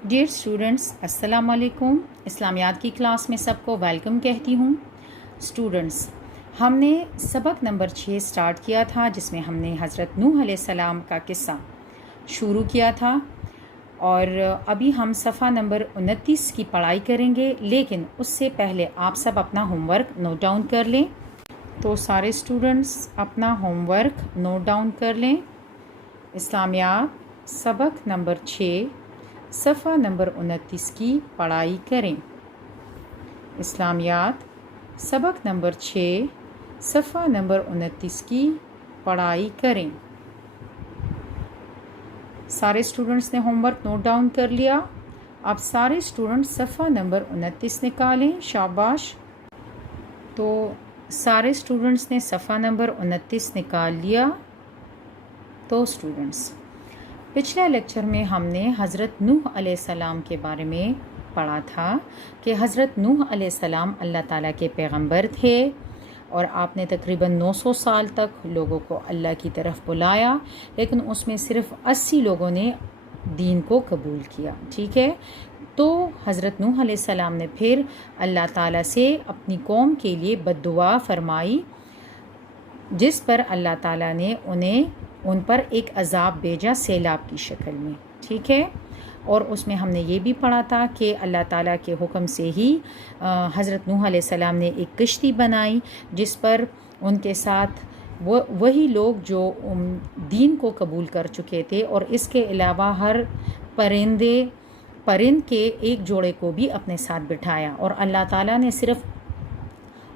Dear students, السلام علیکم۔ اسلامیات کی کلاس میں سب کو ویلکم کہتی ہوں۔ اسٹوڈنٹس، ہم نے سبق نمبر 6 سٹارٹ کیا تھا، جس میں ہم نے حضرت نوح علیہ السلام کا قصہ شروع کیا تھا، اور ابھی ہم صفحہ نمبر 29 کی پڑھائی کریں گے، لیکن اس سے پہلے آپ سب اپنا ہوم ورک نوٹ ڈاؤن کر لیں۔ تو سارے اسٹوڈنٹس اپنا ہوم ورک نوٹ ڈاؤن کر لیں۔ اسلامیات سبق نمبر 6 صفحہ نمبر 29 کی پڑھائی کریں۔ اسلامیات سبق نمبر 6 صفحہ نمبر 29 کی پڑھائی کریں۔ سارے اسٹوڈنٹس نے ہوم ورک نوٹ ڈاؤن کر لیا؟ اب سارے اسٹوڈنٹس صفحہ نمبر 29 نکالیں، شاباش۔ تو سارے اسٹوڈنٹس نے صفحہ نمبر 29 نکال لیا؟ تو اسٹوڈنٹس، پچھلے لیکچر میں ہم نے حضرت نوح علیہ السلام کے بارے میں پڑھا تھا کہ حضرت نوح علیہ السلام اللہ تعالیٰ کے پیغمبر تھے، اور آپ نے تقریباً 900 سال تک لوگوں کو اللہ کی طرف بلایا، لیکن اس میں صرف 80 لوگوں نے دین کو قبول کیا، ٹھیک ہے۔ تو حضرت نوح علیہ السلام نے پھر اللہ تعالیٰ سے اپنی قوم کے لیے بد دعا فرمائی، جس پر اللہ تعالیٰ نے ان پر ایک عذاب بھیجا سیلاب کی شکل میں، ٹھیک ہے۔ اور اس میں ہم نے یہ بھی پڑھا تھا کہ اللہ تعالیٰ کے حکم سے ہی حضرت نوح علیہ السلام نے ایک کشتی بنائی، جس پر ان کے ساتھ وہی لوگ جو دین کو قبول کر چکے تھے، اور اس کے علاوہ ہر پرند کے ایک جوڑے کو بھی اپنے ساتھ بٹھایا، اور اللہ تعالیٰ نے صرف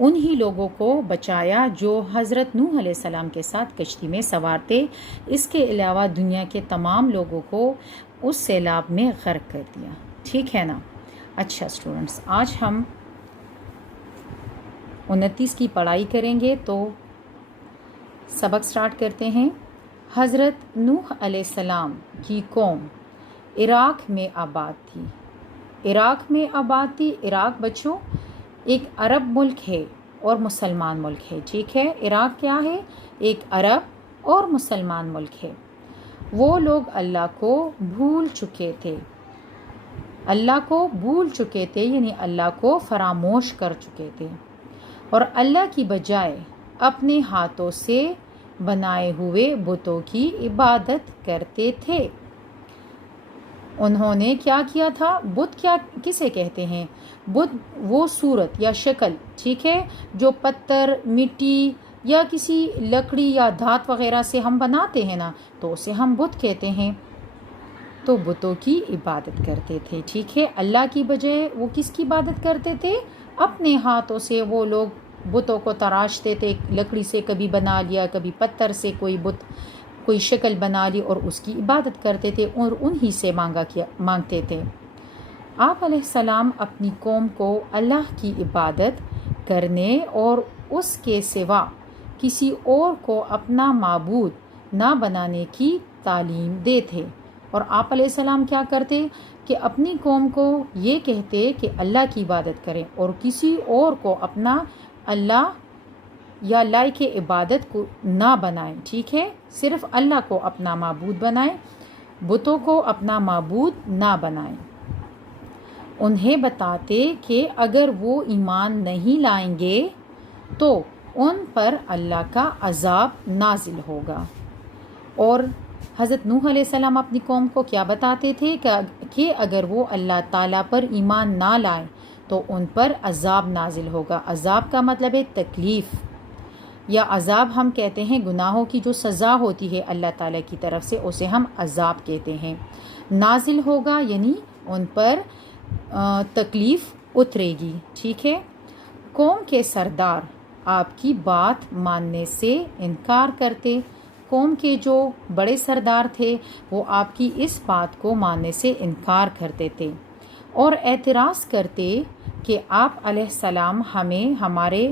انہی لوگوں کو بچایا جو حضرت نوح علیہ السلام کے ساتھ کشتی میں سوار تھے۔ اس کے علاوہ دنیا کے تمام لوگوں کو اس سیلاب میں غرق کر دیا، ٹھیک ہے نا۔ اچھا اسٹوڈنٹس، آج ہم 29 کی پڑھائی کریں گے، تو سبق سٹارٹ کرتے ہیں۔ حضرت نوح علیہ السلام کی قوم عراق میں آباد تھی۔ عراق میں آباد تھی۔ عراق بچوں ایک عرب ملک ہے اور مسلمان ملک ہے، ٹھیک ہے۔ عراق کیا ہے؟ ایک عرب اور مسلمان ملک ہے۔ وہ لوگ اللہ کو بھول چکے تھے، اللہ کو بھول چکے تھے، یعنی اللہ کو فراموش کر چکے تھے، اور اللہ کی بجائے اپنے ہاتھوں سے بنائے ہوئے بتوں کی عبادت کرتے تھے۔ انہوں نے کیا کیا تھا؟ بت کسے کہتے ہیں؟ بت وہ صورت یا شکل، ٹھیک ہے، جو پتھر، مٹی یا کسی لکڑی یا دھات وغیرہ سے ہم بناتے ہیں نا، تو اسے ہم بت کہتے ہیں۔ تو بتوں کی عبادت کرتے تھے، ٹھیک ہے۔ اللہ کی بجائے وہ کس کی عبادت کرتے تھے؟ اپنے ہاتھوں سے وہ لوگ بتوں کو تراشتے تھے، لکڑی سے کبھی بنا لیا، کبھی پتھر سے کوئی شکل بنا لی، اور اس کی عبادت کرتے تھے، اور انہی سے مانگتے تھے۔ آپ علیہ السلام اپنی قوم کو اللہ کی عبادت کرنے اور اس کے سوا کسی اور کو اپنا معبود نہ بنانے کی تعلیم دیتے، اور آپ علیہ السلام کیا کرتے کہ اپنی قوم کو یہ کہتے کہ اللہ کی عبادت کریں، اور کسی اور کو اپنا اللہ یا لائق عبادت کو نہ بنائیں، ٹھیک ہے۔ صرف اللہ کو اپنا معبود بنائیں، بتوں کو اپنا معبود نہ بنائیں۔ انہیں بتاتے کہ اگر وہ ایمان نہیں لائیں گے تو ان پر اللہ کا عذاب نازل ہوگا۔ اور حضرت نوح علیہ السلام اپنی قوم کو کیا بتاتے تھے کہ اگر وہ اللہ تعالیٰ پر ایمان نہ لائیں تو ان پر عذاب نازل ہوگا۔ عذاب کا مطلب ہے تکلیف، یا عذاب ہم کہتے ہیں گناہوں کی جو سزا ہوتی ہے اللہ تعالیٰ کی طرف سے، اسے ہم عذاب کہتے ہیں۔ نازل ہوگا یعنی ان پر تکلیف اترے گی، ٹھیک ہے۔ قوم کے سردار آپ کی بات ماننے سے انکار کرتے۔ قوم کے جو بڑے سردار تھے وہ آپ کی اس بات کو ماننے سے انکار کرتے تھے، اور اعتراض کرتے کہ آپ علیہ السلام ہمیں ہمارے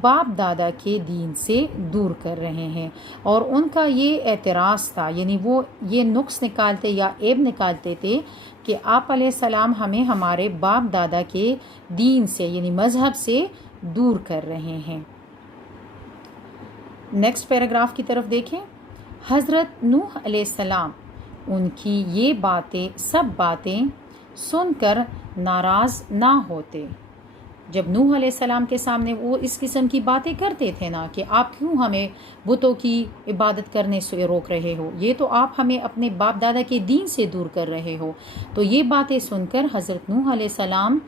باپ دادا کے دین سے دور کر رہے ہیں۔ اور ان کا یہ اعتراض تھا، یعنی وہ یہ نقص نکالتے یا عیب نکالتے تھے کہ آپ علیہ السلام ہمیں ہمارے باپ دادا کے دین سے یعنی مذہب سے دور کر رہے ہیں۔ نیکسٹ پیراگراف کی طرف دیکھیں۔ حضرت نوح علیہ السلام ان کی یہ سب باتیں سن کر ناراض نہ ہوتے۔ جب نوح علیہ السلام کے سامنے وہ اس قسم کی باتیں کرتے تھے نا کہ آپ کیوں ہمیں بتوں کی عبادت کرنے سے روک رہے ہو، یہ تو آپ ہمیں اپنے باپ دادا کے دین سے دور کر رہے ہو، تو یہ باتیں سن کر حضرت نوح علیہ السلام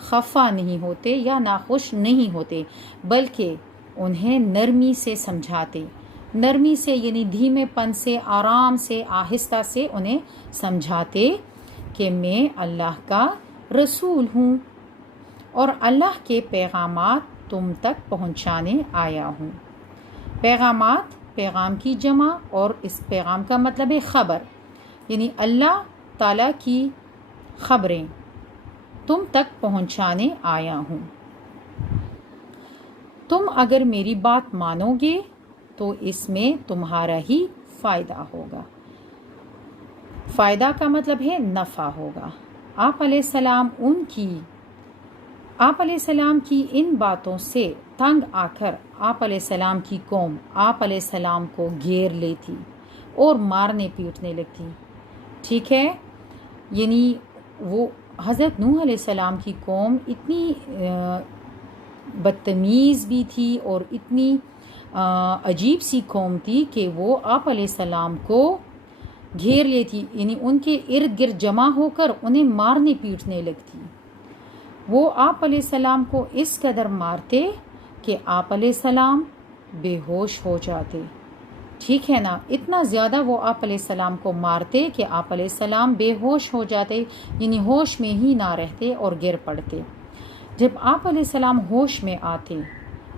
خفا نہیں ہوتے یا ناخوش نہیں ہوتے، بلکہ انہیں نرمی سے سمجھاتے، نرمی سے یعنی دھیمے پن سے، آرام سے، آہستہ سے انہیں سمجھاتے کہ میں اللہ کا رسول ہوں اور اللہ کے پیغامات تم تک پہنچانے آیا ہوں۔ پیغامات، پیغام کی جمع، اور اس پیغام کا مطلب ہے خبر، یعنی اللہ تعالیٰ کی خبریں تم تک پہنچانے آیا ہوں۔ تم اگر میری بات مانو گے تو اس میں تمہارا ہی فائدہ ہوگا۔ فائدہ کا مطلب ہے نفع ہوگا۔ آپ علیہ السلام کی ان باتوں سے تنگ آ کر آپ علیہ السلام کی قوم آپ علیہ السلام کو گھیر لیتی اور مارنے پیٹنے لگتی، ٹھیک ہے؟ یعنی وہ حضرت نوح علیہ السلام کی قوم اتنی بدتمیز بھی تھی اور اتنی عجیب سی قوم تھی کہ وہ آپ علیہ السلام کو گھیر لیتی، یعنی ان کے ارد گرد جمع ہو کر انہیں مارنے پیٹنے لگتی۔ وہ آپ علیہ السلام کو اس قدر مارتے کہ آپ علیہ السلام بے ہوش ہو جاتے، ٹھیک ہے نا؟ اتنا زیادہ وہ آپ علیہ السلام کو مارتے کہ آپ علیہ السلام بے ہوش ہو جاتے، یعنی ہوش میں ہی نہ رہتے اور گر پڑتے۔ جب آپ علیہ السلام ہوش میں آتے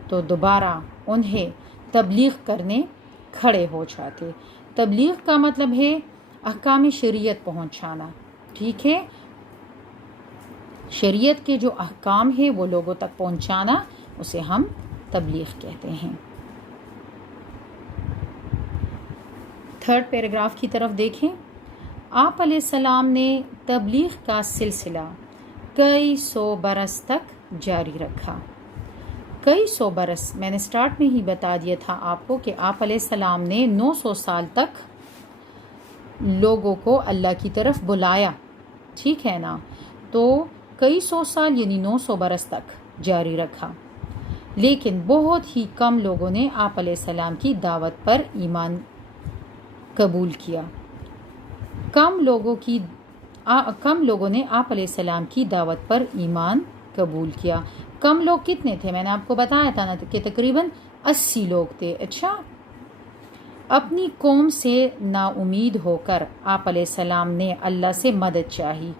تو دوبارہ انہیں تبلیغ کرنے کھڑے ہو جاتے۔ تبلیغ کا مطلب ہے احکام شریعت پہنچانا، ٹھیک ہے؟ شریعت کے جو احکام ہے وہ لوگوں تک پہنچانا، اسے ہم تبلیغ کہتے ہیں۔ 3rd پیراگراف کی طرف دیکھیں۔ آپ علیہ السلام نے تبلیغ کا سلسلہ کئی سو برس تک جاری رکھا۔ کئی سو برس، میں نے سٹارٹ میں ہی بتا دیا تھا آپ کو کہ آپ علیہ السلام نے 900 سال تک لوگوں کو اللہ کی طرف بلایا، ٹھیک ہے نا؟ تو کئی سو سال یعنی 900 برس تک جاری رکھا، لیکن بہت ہی کم لوگوں نے آپ علیہ السلام کی دعوت پر ایمان قبول کیا۔ کم لوگوں نے آپ علیہ السلام کی دعوت پر ایمان قبول کیا۔ کم لوگ کتنے تھے؟ میں نے آپ کو بتایا تھا نا کہ تقریباً 80 لوگ تھے۔ اچھا، اپنی قوم سے نا امید ہو کر آپ علیہ السلام نے اللہ سے مدد چاہی،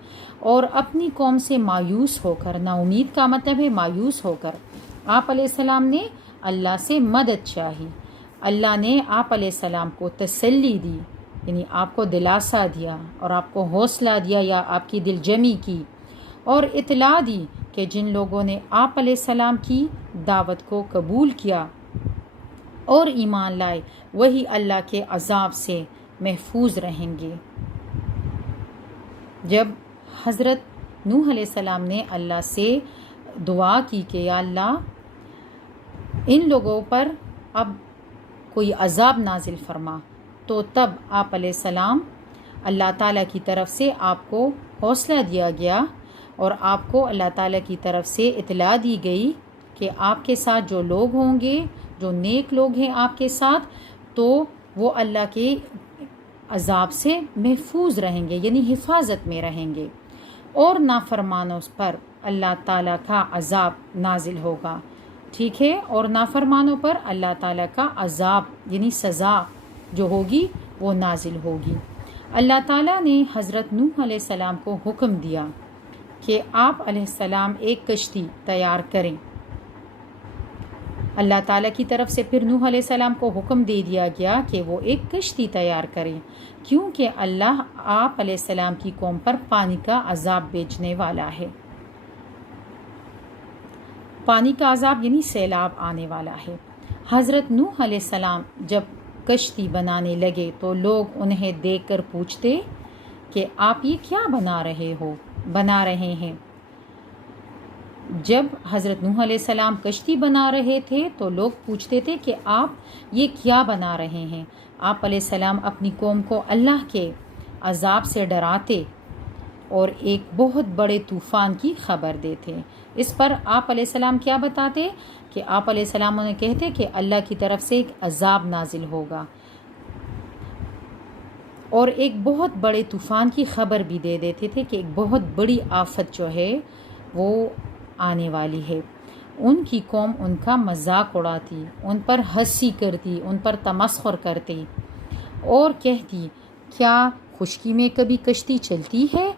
اور اپنی قوم سے مایوس ہو کر، نا امید کا مطلب ہے مایوس ہو کر، آپ علیہ السلام نے اللہ سے مدد چاہی۔ اللہ نے آپ علیہ السلام کو تسلی دی، یعنی آپ کو دلاسا دیا اور آپ کو حوصلہ دیا یا آپ کی دل جمی کی، اور اطلاع دی کہ جن لوگوں نے آپ علیہ السلام کی دعوت کو قبول کیا اور ایمان لائے وہی اللہ کے عذاب سے محفوظ رہیں گے۔ جب حضرت نوح علیہ السلام نے اللہ سے دعا کی کہ یا اللہ ان لوگوں پر اب کوئی عذاب نازل فرما، تو تب آپ علیہ السلام اللہ تعالیٰ کی طرف سے آپ کو حوصلہ دیا گیا اور آپ کو اللہ تعالیٰ کی طرف سے اطلاع دی گئی کہ آپ کے ساتھ جو لوگ ہوں گے، جو نیک لوگ ہیں آپ کے ساتھ، تو وہ اللہ کے عذاب سے محفوظ رہیں گے، یعنی حفاظت میں رہیں گے، اور نافرمانوں پر اللہ تعالیٰ کا عذاب نازل ہوگا، ٹھیک ہے؟ اور نافرمانوں پر اللہ تعالیٰ کا عذاب یعنی سزا جو ہوگی وہ نازل ہوگی۔ اللہ تعالیٰ نے حضرت نوح علیہ السلام کو حکم دیا کہ آپ علیہ السلام ایک کشتی تیار کریں۔ اللہ تعالیٰ کی طرف سے پھر نوح علیہ السلام کو حکم دے دیا گیا کہ وہ ایک کشتی تیار کریں، کیونکہ اللہ آپ علیہ السلام کی قوم پر پانی کا عذاب بھیجنے والا ہے۔ پانی کا عذاب یعنی سیلاب آنے والا ہے۔ حضرت نوح علیہ السلام جب کشتی بنانے لگے تو لوگ انہیں دیکھ کر پوچھتے کہ آپ یہ کیا بنا رہے ہیں۔ جب حضرت نوح علیہ السلام کشتی بنا رہے تھے تو لوگ پوچھتے تھے کہ آپ یہ کیا بنا رہے ہیں۔ آپ علیہ السلام اپنی قوم کو اللہ کے عذاب سے ڈراتے اور ایک بہت بڑے طوفان کی خبر دیتے۔ اس پر آپ علیہ السلام کیا بتاتے کہ آپ علیہ السلام نے کہتے کہ اللہ کی طرف سے ایک عذاب نازل ہوگا، اور ایک بہت بڑے طوفان کی خبر بھی دے دیتے تھے کہ ایک بہت بڑی آفت جو ہے وہ آنے والی ہے۔ ان کی قوم ان کا مذاق اڑاتی، ان پر ہنسی کرتی، ان پر تمسخر کرتی اور کہتی کیا خشکی میں کبھی کشتی چلتی ہے؟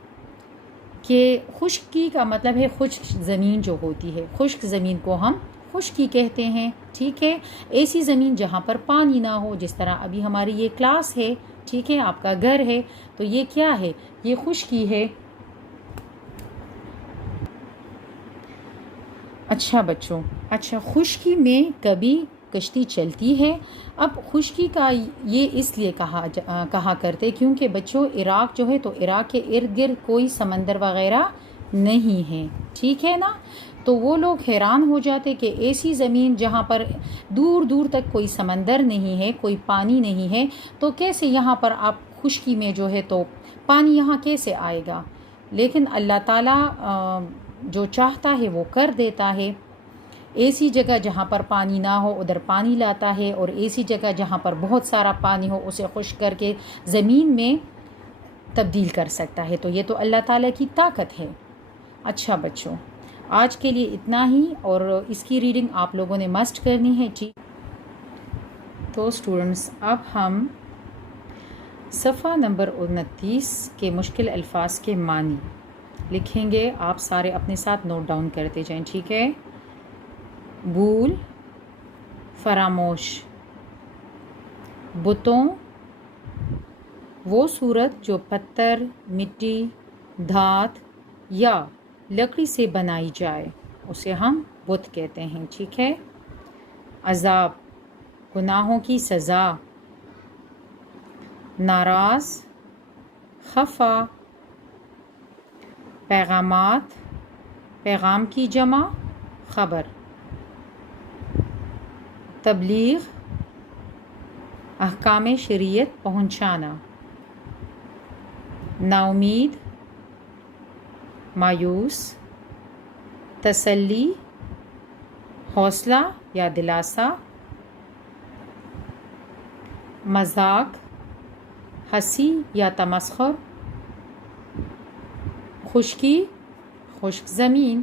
کہ خشکی کا مطلب ہے خشک زمین جو ہوتی ہے، خشک زمین کو ہم خشکی کہتے ہیں، ٹھیک ہے۔ ایسی زمین جہاں پر پانی نہ ہو، جس طرح ابھی ہماری یہ کلاس ہے، ٹھیک ہے، آپ کا گھر ہے، تو یہ کیا ہے؟ یہ خشکی ہے۔ اچھا بچوں، اچھا خشکی میں کبھی کشتی چلتی ہے۔ اب خشکی کا یہ اس لیے کہا کرتے کیونکہ بچوں عراق جو ہے تو عراق کے ارد گرد کوئی سمندر وغیرہ نہیں ہے، ٹھیک ہے نا۔ تو وہ لوگ حیران ہو جاتے کہ ایسی زمین جہاں پر دور دور تک کوئی سمندر نہیں ہے، کوئی پانی نہیں ہے، تو کیسے یہاں پر آپ خشکی میں جو ہے تو پانی یہاں کیسے آئے گا؟ لیکن اللہ تعالیٰ جو چاہتا ہے وہ کر دیتا ہے۔ ایسی جگہ جہاں پر پانی نہ ہو ادھر پانی لاتا ہے، اور ایسی جگہ جہاں پر بہت سارا پانی ہو اسے خشک کر کے زمین میں تبدیل کر سکتا ہے۔ تو یہ تو اللہ تعالیٰ کی طاقت ہے۔ اچھا بچوں، آج کے لیے اتنا ہی، اور اس کی ریڈنگ آپ لوگوں نے مسٹ کرنی ہے، ٹھیک؟ تو اسٹوڈنٹس اب ہم صفحہ نمبر 29 کے مشکل الفاظ کے معنی لکھیں گے۔ آپ سارے اپنے ساتھ نوٹ ڈاؤن کرتے جائیں، ٹھیک ہے؟ بھول، فراموش، بتوں، وہ صورت جو پتھر، مٹی، دھات یا لکڑی سے بنائی جائے اسے ہم بت کہتے ہیں، ٹھیک ہے؟ عذاب، گناہوں کی سزا، ناراض، خفا، پیغامات، پیغام کی جمع خبر، تبلیغ، احکام شریعت پہنچانا، ناامید، مایوس، تسلی، حوصلہ یا دلاسا، مذاق، ہنسی یا تمسخر، خشکی، خشک زمین،